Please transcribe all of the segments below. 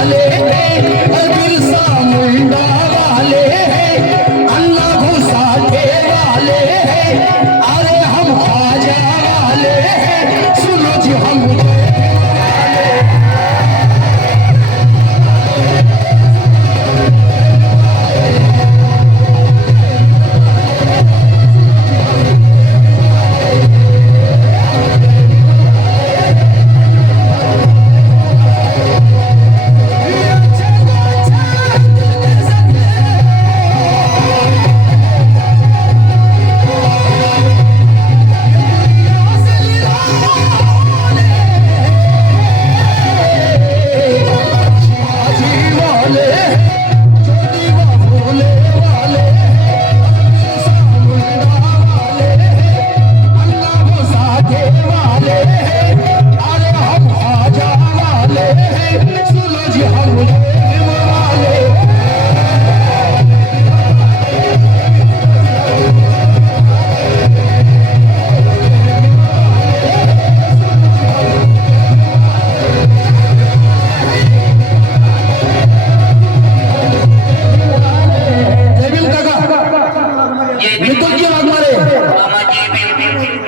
वाले हैं, बिरसा मुंडा वाले हैं, अन्ना घुसाटे वाले हैं, अरे हम ख्वाजा वाले हैं, सुनो जी हम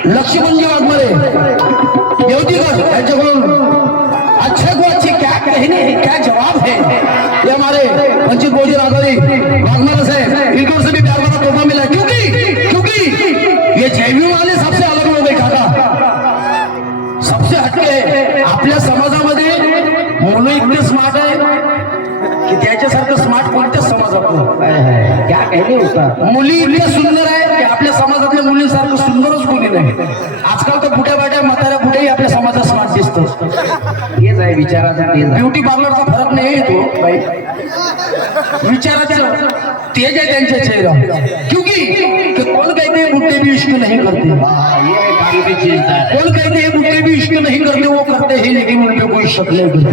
लक्ष्मणजी वाघमारे देवतीगढ़ अच्छे को अच्छे क्या कहने क्या जवाब है ये हमारे वंचित बहुजन आघाड़ी वाघमारा से इनको से भी प्यार भरा तोहफा मिला क्योंकि ये जयभीम वाले सबसे अलग लोग आहे काका सबसे हटके आपल्या समाजामध्ये मुलं इतके स्मार्ट आहे की त्याच्यासारखं स्मार्ट कोणत्याच समाजात नाही क्या कहने होता मुली इतक्या सुंदर आहे की आपल्या समाजातल्या मुलींसारखं सुंदरच कोणी नाही आजकाल तर बुड्या बाट्या म्हाताऱ्या बुड्याही आपल्या समाजात स्मार्ट दिसतं हेच आहे विचाराचा ब्युटी पार्लरचा फरक नाही तो बाई विचाराचं तेज है त्यांच्या चेहरा क्योंकि कौन कहते हैं बुड्ढे भी इश्क नहीं करते कौन कहते हैं बुड्ढे भी इश्क नहीं करते वो करते हैं लेकिन उनपे कोई शक नहीं करते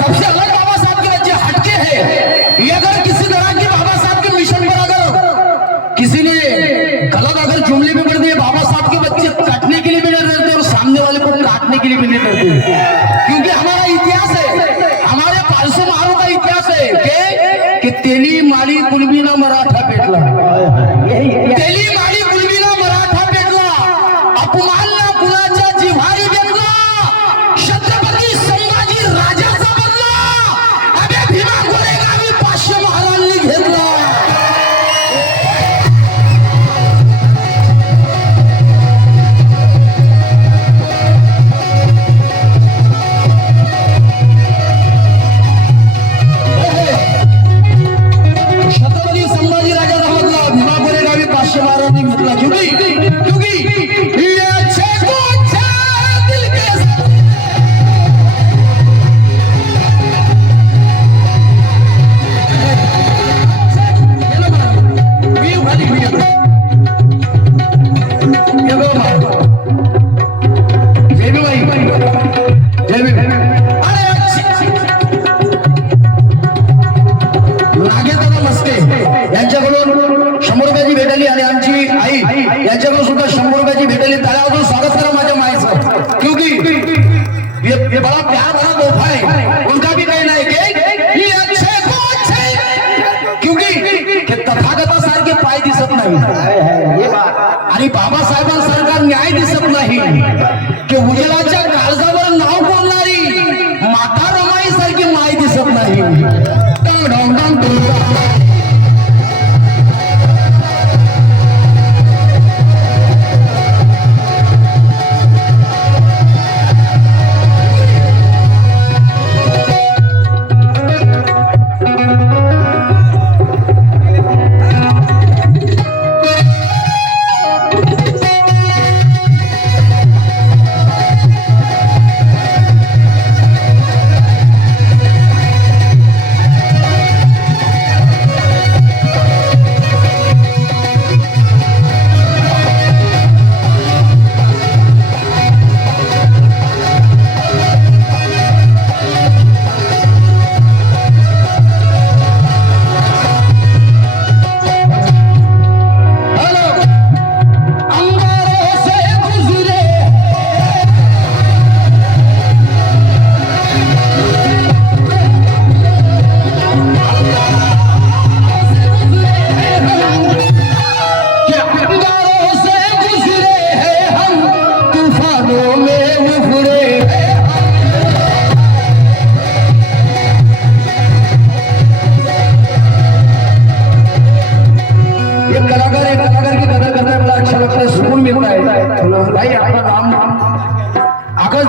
सबसे अलग बाबा साहब के बच्चे हटके हैं ये अगर किसी तरह के बाबा साहब के मिशन पर अगर किसी ने गलत अगर जुमले में पढ़ दिए बाबा साहब के बच्चे काटने के लिए भी नहीं डरते और सामने वाले को काटने के लिए भी नहीं डरते क्योंकि हमारा इतिहास है हमारे 500 महारों का इतिहास है कि तेली माली कुलबीना मराठा पेटला तेली माली कुलबीना मराठा पेटला अपमानला कुणाच्या जिव्हारी बेतला छत्रपती संभाजी राजाचा बदला अबे भीमा गोरेगावी 500 महारांनी घेतला ये बड़ा प्यार भरा तोहफा है उनका भी कहना है कि ये अच्छे को अच्छे क्योंकि तथागतासारखे पाय दिसत नाही ये बात आणि बाबासाहेबांसारखा न्याय दिसत नाही की उजेडाच्या काळजावर नाव बोलणारी माता रमाई सारखी माय दिसत नाही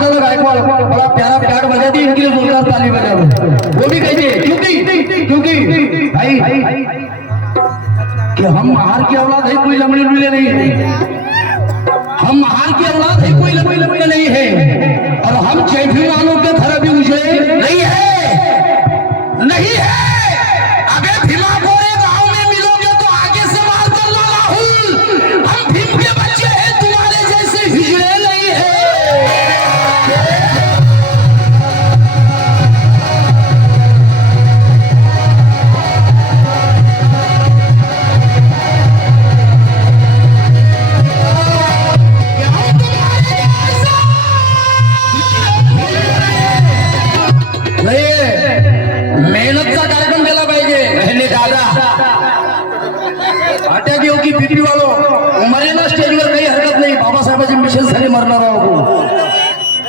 मुर्तजा गायकवाड़ बड़ा प्यारा प्यार बजा दी, इनके लिए जोरदार ताली बजा दो। वो भी कहिए क्योंकि भाई कि हम महार की औलाद है, कोई लमड़े लुले नहीं है। हम महार की औलाद है, कोई लमड़े नहीं है। और हम जयफी वालों के घर भी उजड़े नहीं है। अबे भीमा गोरे गांव में मिलोगे तो आगे से मार करना राहुल। हम भीम के बच्चे हैं, तुम्हारे जैसे हिजड़े नहीं है। मेहनतचा कार्यक्रम केला पाहिजे दादा। अटॅक येऊ की बीपी वालो मरेना स्टेजवर, काही हरकत नाही, बाबासाहेबांचे मिशन साठी मरणार आहोत,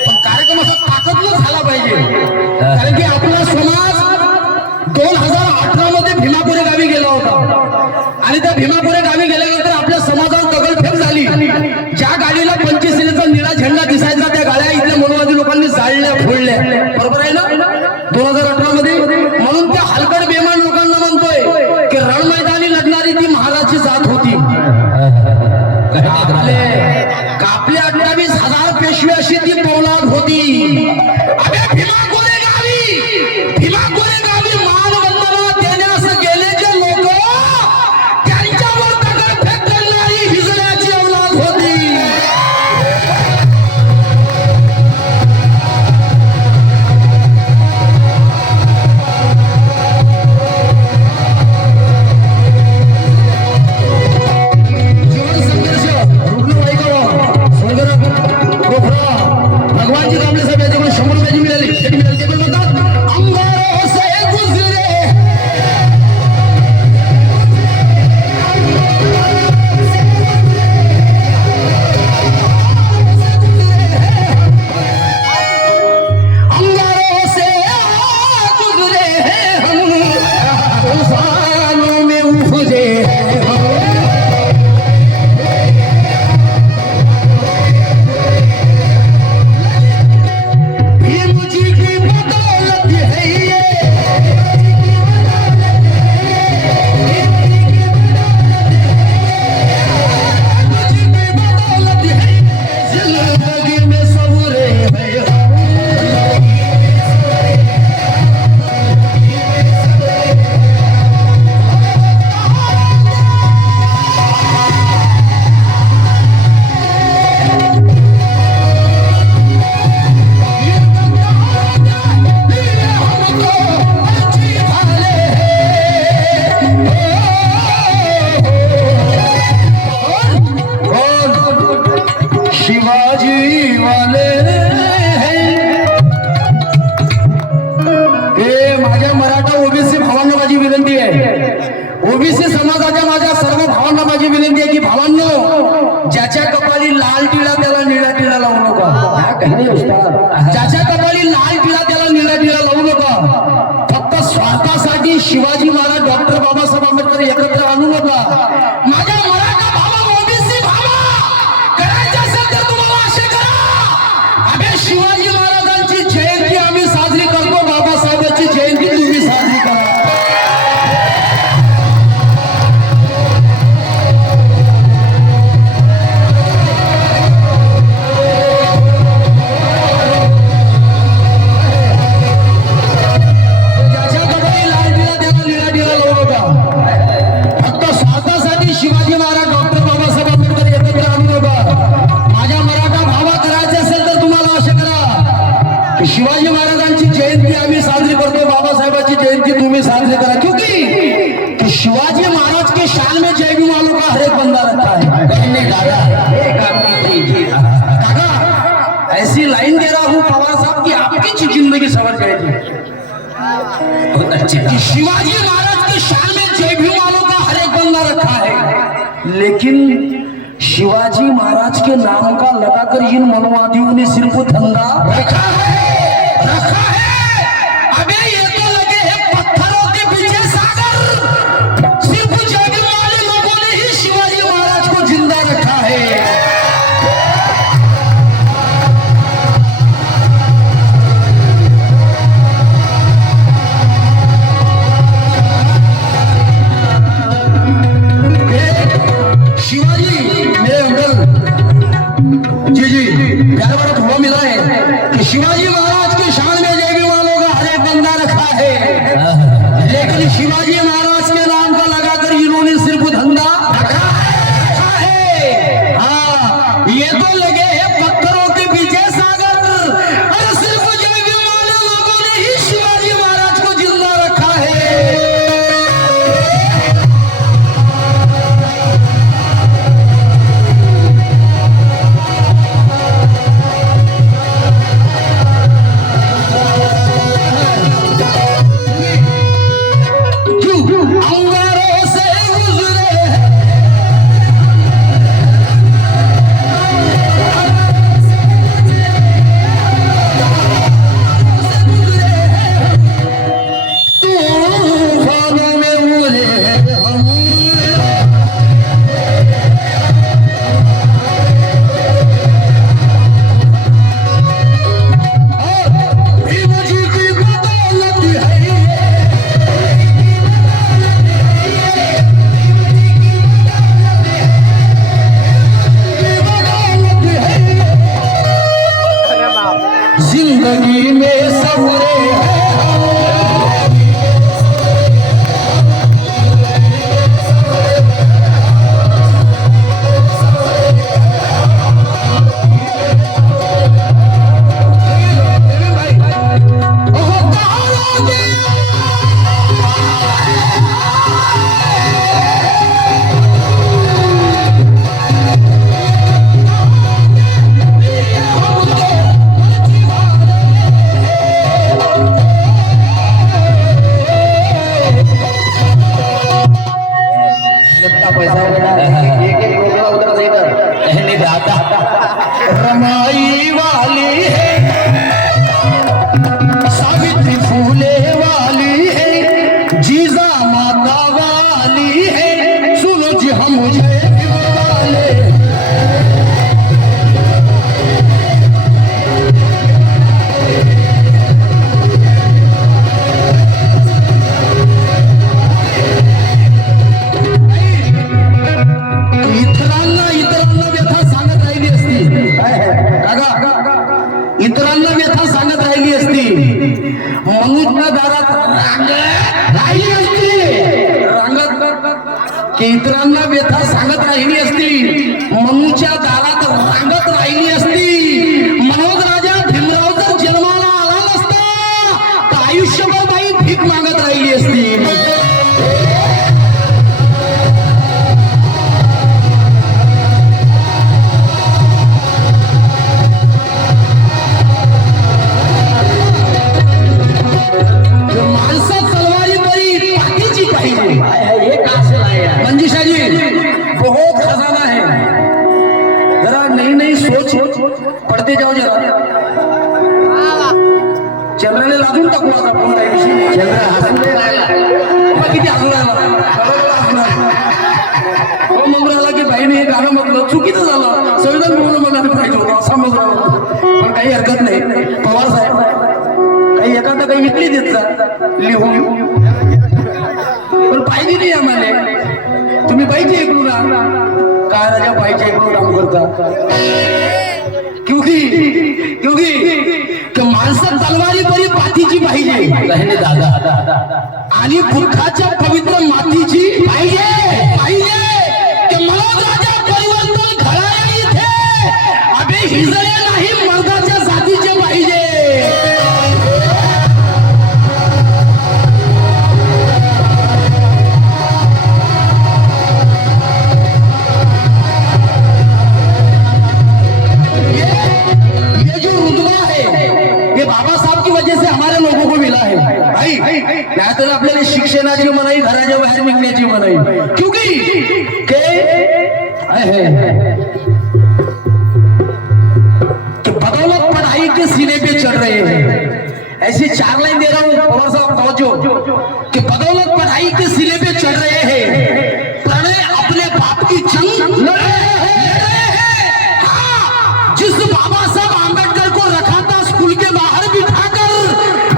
पण कार्यक्रम असा ताकदनं झाला पाहिजे। कारण की आपला समाज 2018 मध्ये भीमापुरे गावी गेला होता आणि त्या भीमापुरे गावी गेल्यानंतर आपल्या समाजावर दगडफेक झाली। ज्या गाडीला 25 निळा झेंडा दिसायचा त्या गाड्या इथल्या मनोवादी लोकांनी जाळल्या फोडल्या, बरोबर आहे ना 2018 मध्ये। म्हणून त्या हलकट बेमान लोकांना म्हणतोय की रण मैदानी लढणारी ती महाराजची जात होती। कापले 28,000 पेशवे अशी ती पौलाद होती। अबे भीमा गोरे गावी मानवंदना देण्यास गेले जे लोक, त्यांच्यावर दगडफेक करणारी हिजड्याची औलाद होती। भगवान जी रामले साहेब याच्याकडून 100 रुपयाची मिळाली, ते पण म्हणतात अंगारों से गुजरे। अंगारों से गुजरे हम, तूफानों में उपजे हम। शिवाजी वाले हे माझ्या मराठा ओबीसी भावांना माझी विनंती आहे। ओबीसी समाजाच्या माझ्या सर्व भावांना माझी विनंती आहे की भावांनो, ज्याच्या कपाळी लाल टिळा त्याला निळा टिळा लावू नका। ज्याच्या कपाळी लाल टिळा त्याला निळा टिळा लावू नका। फक्त स्वार्थासाठी शिवाजी महाराज डॉक्टर बाबासाहेब आंबेडकर एकत्र आणू नका। माझ्या मराठा भावा, ओबीसी भावा, करायचं असेल तर तुम्हाला असे करा। अबे शिवाजी महाराजांची जयंती आम्ही साजरी करतो, बाबासाहेबांची जयंती तुम्ही साजरी करा। शिवाजी महाराज डॉक्टर बाबासाहेब आंबेडकर एकत्र आणू नका। माझ्या मराठा भावा, करायचे असेल तर तुम्हाला असे करा की शिवाजी महाराजांची जयंती आम्ही साजरी करतो, बाबासाहेबांची जयंती तुम्ही साजरी करा। क्योंकि शिवाजी महाराज के शान में जय भीम वालों का हर एक बंदा रखा है। कहने काका ऐसी लाइन दे रहा हूँ पवार साहब की आपकी जिंदगी सवर जाएगी। बहुत अच्छी। शिवाजी महाराज के शान में जय भीम वालों का हर एक बंदा रखा है, लेकिन शिवाजी महाराज के नाम का लगाकर इन मनोवादियों ने सिर्फ धंधा रखा है। अबे ये तो लगे हैं पत्थरों के पीछे सागर। सिर्फ जय भीम वाले लोगों ने ही शिवाजी महाराज को जिंदा रखा है। है, लेकिन शिवाजी महाराज के नाम का लगाकर इन्होंने सिर्फ धंधा रखा है। हाँ, ये तो लगे हैं पत्थरों के पीछे सागर, और सिर्फ जयवीर वाले लोगों ने ही शिवाजी महाराज को जिंदा रखा है। अंगारों से गुजरे तूफानों में उड़े हम, भीम जी की बदौलत है जिंदगी में सवरे हैं रमाई वाली है, सावित्री फूले वाली है, जीजा माता वाली है, सुनो जी हम मुझे वाले। इतरांना व्यथा सांगत राहिली असती, इतरांना व्यथा सांगत राहिली असती, मनुष्य दारात राहिली असती, रांगत की इतरांना व्यथा सांगत राहिली असती, मनुष्या दारात रांगत राहिली असती, मनोज राजा भीमराव जर जन्माला आला नसता तर आयुष्यभर बाई भीक मागत राहिली असती। मंजीषा जी, बहुत खजाना है, जरा नई नई सोच पढ़ते जाओ जरा। चंद्राने लागून टाकू आता कोण काही विषय, चंद्र हसले राहिला किती हसला आला की बाईने हे गाणं म्हटलं चुकीचं झालं, संविधान म्हणून म्हणायला पाहिजे होतं असा मग, पण काही हरकत नाही। पवार साहेब काही एखादा काही विकली देत जा लिहून, पण पाहिजे नाही आम्हाला, तुम्ही पाहिजे इकडून काय राजा पाहिजे इकडून काम करता, क्योंकि माणसं तलवारी बरी पाठीची पाहिजे दादा, आणि बुद्धाच्या पवित्र मातीची पाहिजे की मनोज राजा परिवर्तन घडायला इथे अबे हिजळे नाही, मर्दाच्या जातीचे पाहिजे। बाबा साहब की वजह से हमारे लोगों को मिला है भाई, नाहीतर आपल्याला शिक्षणाची मनाई, घराच्या बाहेर निघण्याची मनाई, क्योंकि बदौलत पढ़ाई के सीने पे चढ़ रहे हैं। ऐसी 4 लाइन दे रहा हूँ पवार साहब तवज्जो, कि बदौलत पढ़ाई के सीने पे चढ़ रहे हैं, प्रणय अपने बाप की जंग लड़ रहे हैं। हाँ, जिस बाबा साहब आंबेडकर को रखा था स्कूल के बाहर बिठाकर,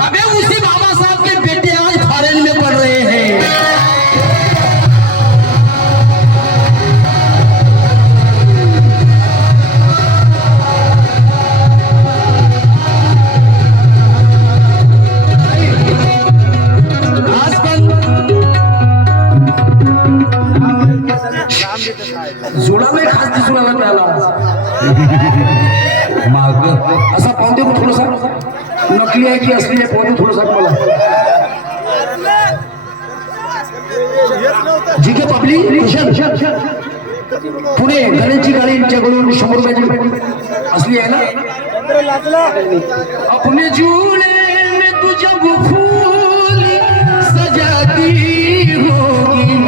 अबे उसी बाबा साहब के बेटे आज फॉरेन में पढ़ रहे हैं। जुळा नाही खास दिसून आला त्याला माग असा पाहून दे थोडसा नकली आहे की असली आहे पाहून दे थोडसा मला जी के पब्लिक पुणे गणेशची गाडी यांच्याकडून 100 रुपयाची असली आहे ना अपने झूले में तू जब फूल सजाती होगी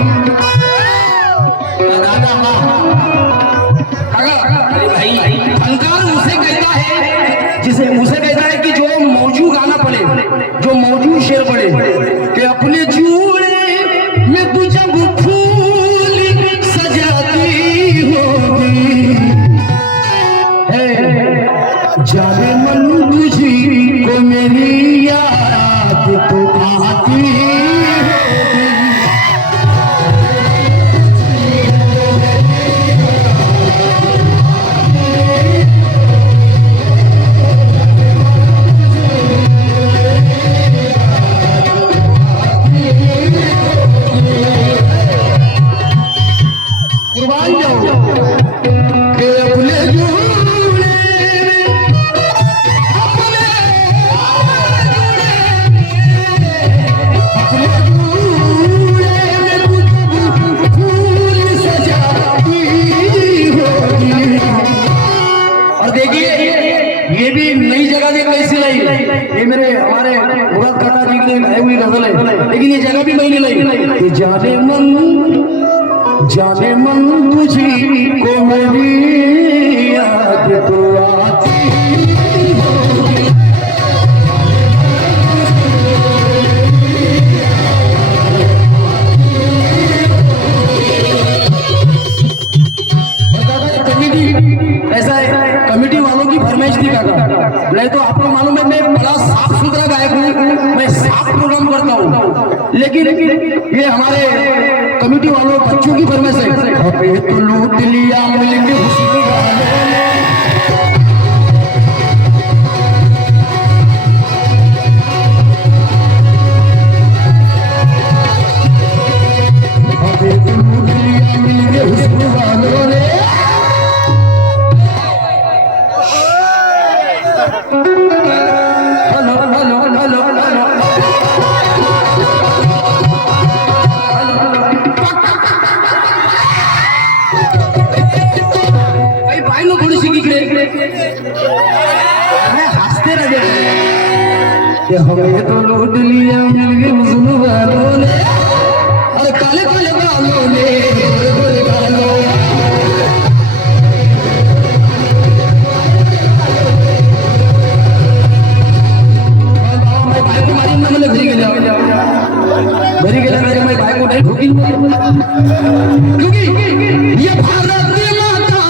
फनकार उसे कहता है कि जो मौजूद गाना पड़े जो मौजूद शेर पड़े कि अपने झूले में तू जब फूल सजाती होगी जाने मन तुझी को मेरी याद तो आती लेकिन ये जगह भी मैंने लाई जाने मन तुझी को मेरी याद तो आती ऐसा है कमेटी वालों की फरमाइश थी काका नहीं तो आपको मालूम है मैं बड़ा साफ सुथरा गायक हूँ मैं साफ प्रोग्राम करता हूँ लेकिन ये हमारे कमेटी वालों बच्चों की फरमाइश है तो लूट लिया मिलेंगे हुस्न वालों ने हमें तो लूट लिया मिल गए हुस्न वालों ने और काले काले बालों ने गोरे बालों मैं भाई को मारी ना मैंने घरी गेला मेरे मैं भाई को नहीं ठोकी क्योंकि ये भारत की माता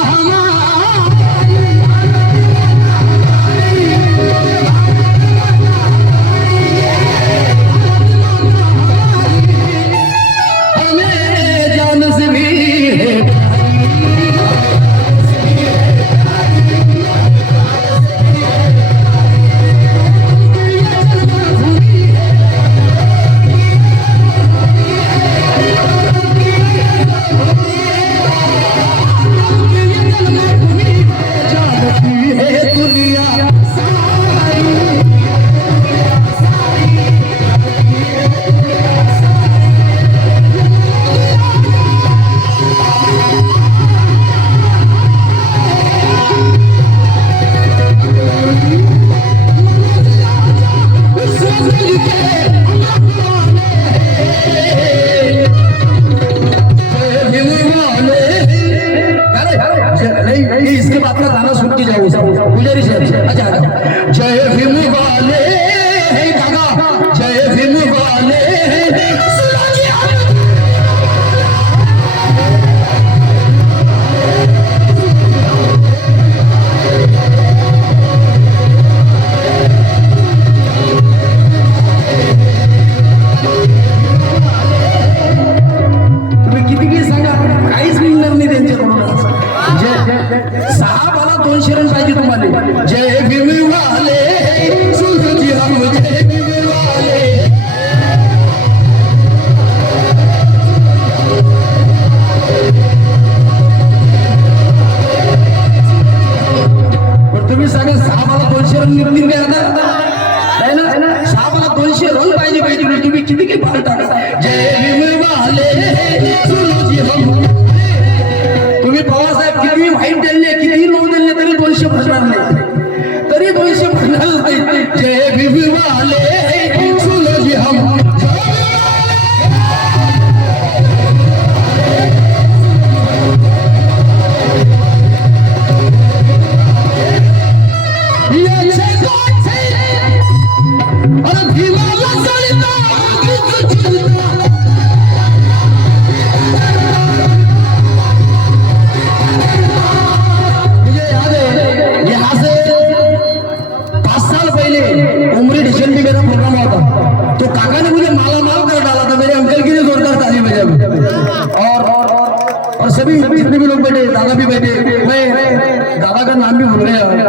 किती के बाल टाका जय भीम वाले सुनो जी हम तुम्ही बाबासाहेब किती वाईट दिले किती नऊ दिले तरी 200 भरणार नाही तरी 200 भरणार नाही जय भीम वाले सुनो जी हम और सभी जितने भी लोग बैठे दादा भी बैठे मैं दादा का नाम भी भूल गया